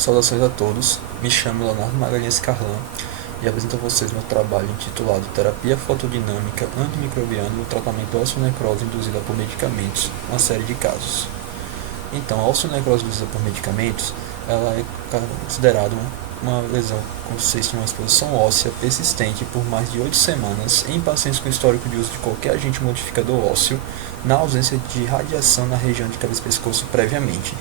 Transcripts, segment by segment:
Saudações a todos, me chamo Leonardo Magalhães Carlão e apresento a vocês meu trabalho intitulado Terapia Fotodinâmica Antimicrobiana no tratamento da osteonecrose induzida por medicamentos, uma série de casos. Então, a osteonecrose induzida por medicamentos ela é considerada uma lesão que consiste em uma exposição óssea persistente por mais de 8 semanas em pacientes com histórico de uso de qualquer agente modificador ósseo, na ausência de radiação na região de cabeça-pescoço previamente.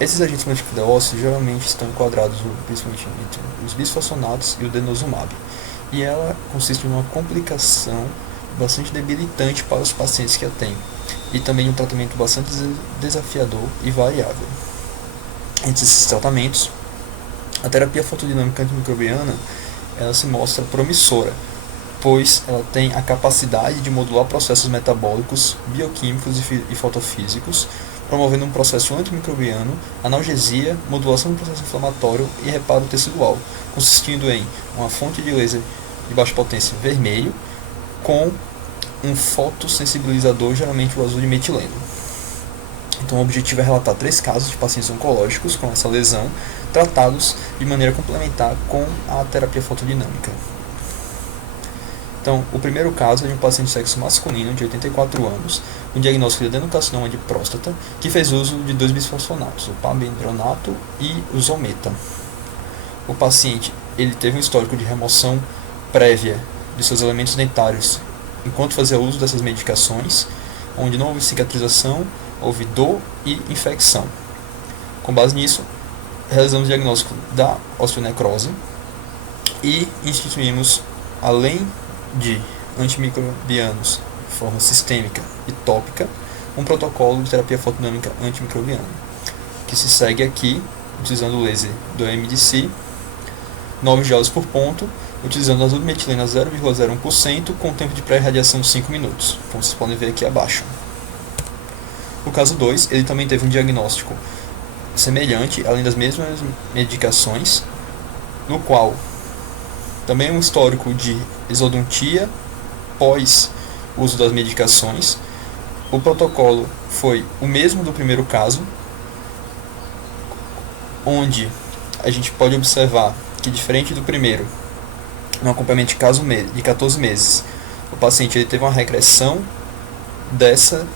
Esses agentes modificadores ósseos geralmente estão enquadrados principalmente entre os bisfosfonatos e o denosumab, e ela consiste em uma complicação bastante debilitante para os pacientes que a têm, e também um tratamento bastante desafiador e variável. Entre esses tratamentos, a terapia fotodinâmica antimicrobiana ela se mostra promissora, pois ela tem a capacidade de modular processos metabólicos, bioquímicos e fotofísicos, promovendo um processo antimicrobiano, analgesia, modulação do processo inflamatório e reparo tecidual, consistindo em uma fonte de laser de baixa potência vermelho com um fotossensibilizador, geralmente o azul de metileno. Então o objetivo é relatar 3 casos de pacientes oncológicos com essa lesão, tratados de maneira complementar com a terapia fotodinâmica. Então, o primeiro caso é de um paciente de sexo masculino de 84 anos, com diagnóstico de adenocarcinoma de próstata, que fez uso de 2 bisfosfonatos, o pabendronato e o zometa. O paciente ele teve um histórico de remoção prévia de seus elementos dentários enquanto fazia uso dessas medicações, onde não houve cicatrização, houve dor e infecção. Com base nisso, realizamos o diagnóstico da osteonecrose e instituímos, além de antimicrobianos de forma sistêmica e tópica, um protocolo de terapia fotodinâmica antimicrobiana, que se segue aqui utilizando o laser do MDC, 9 joules por ponto, utilizando azul de metileno a 0,01% com tempo de pré-irradiação de 5 minutos, como vocês podem ver aqui abaixo. O caso 2, ele também teve um diagnóstico semelhante, além das mesmas medicações, no qual também um histórico de exodontia pós uso das medicações. O protocolo foi o mesmo do primeiro caso, onde a gente pode observar que, diferente do primeiro, no acompanhamento de 14 meses, o paciente ele teve uma regressão dessa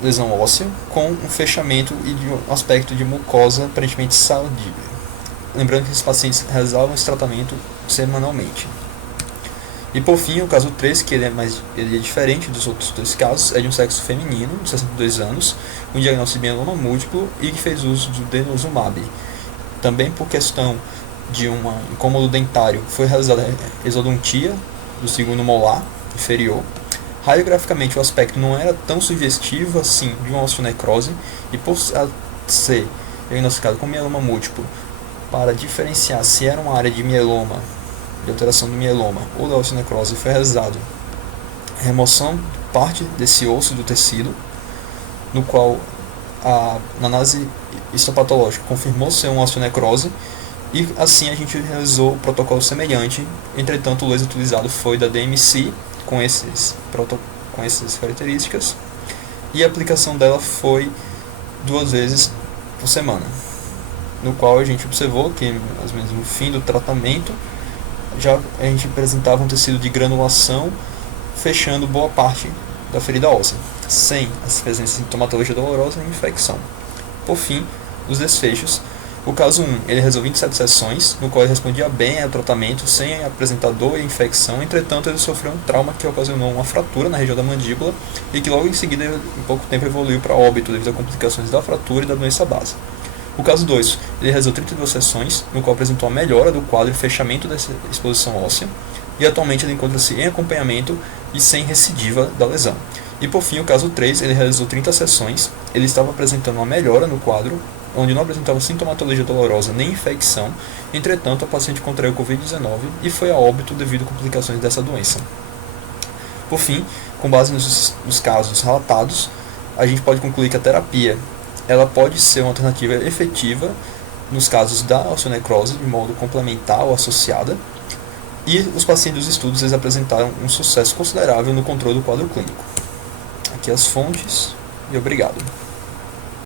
lesão óssea com um fechamento e de um aspecto de mucosa aparentemente saudível. Lembrando que esses pacientes realizavam esse tratamento semanalmente. E por fim, o caso 3, que ele é diferente dos outros 2 casos, é de um sexo feminino, de 62 anos, com diagnóstico de mieloma múltiplo e que fez uso do denosumab. Também por questão de um incômodo dentário, foi realizada a exodontia do segundo molar inferior. Radiograficamente, o aspecto não era tão sugestivo assim de uma osteonecrose, e por ser diagnosticado com mieloma múltiplo, para diferenciar se era uma área de mieloma, de alteração do mieloma ou da osteonecrose, foi realizado a remoção de parte desse osso do tecido, no qual a análise histopatológica confirmou ser uma osteonecrose, e assim a gente realizou o protocolo semelhante. Entretanto, o laser utilizado foi da DMC com essas características, e a aplicação dela foi 2 vezes por semana, no qual a gente observou que, mais ou menos no fim do tratamento, já a gente apresentava um tecido de granulação, fechando boa parte da ferida óssea, sem as presenças de sintomatologia dolorosa e infecção. Por fim, os desfechos. O caso 1, ele resolveu 27 sessões, no qual ele respondia bem ao tratamento, sem apresentar dor e infecção. Entretanto, ele sofreu um trauma que ocasionou uma fratura na região da mandíbula e que logo em seguida, em pouco tempo, evoluiu para óbito devido a complicações da fratura e da doença base. O caso 2, ele realizou 32 sessões, no qual apresentou a melhora do quadro e fechamento dessa exposição óssea, e atualmente ele encontra-se em acompanhamento e sem recidiva da lesão. E por fim, o caso 3, ele realizou 30 sessões, ele estava apresentando uma melhora no quadro, onde não apresentava sintomatologia dolorosa nem infecção. Entretanto, a paciente contraiu Covid-19 e foi a óbito devido a complicações dessa doença. Por fim, com base nos casos relatados, a gente pode concluir que a terapia ela pode ser uma alternativa efetiva nos casos da osteonecrose, de modo complementar ou associada, e os pacientes dos estudos eles apresentaram um sucesso considerável no controle do quadro clínico. Aqui as fontes, e obrigado.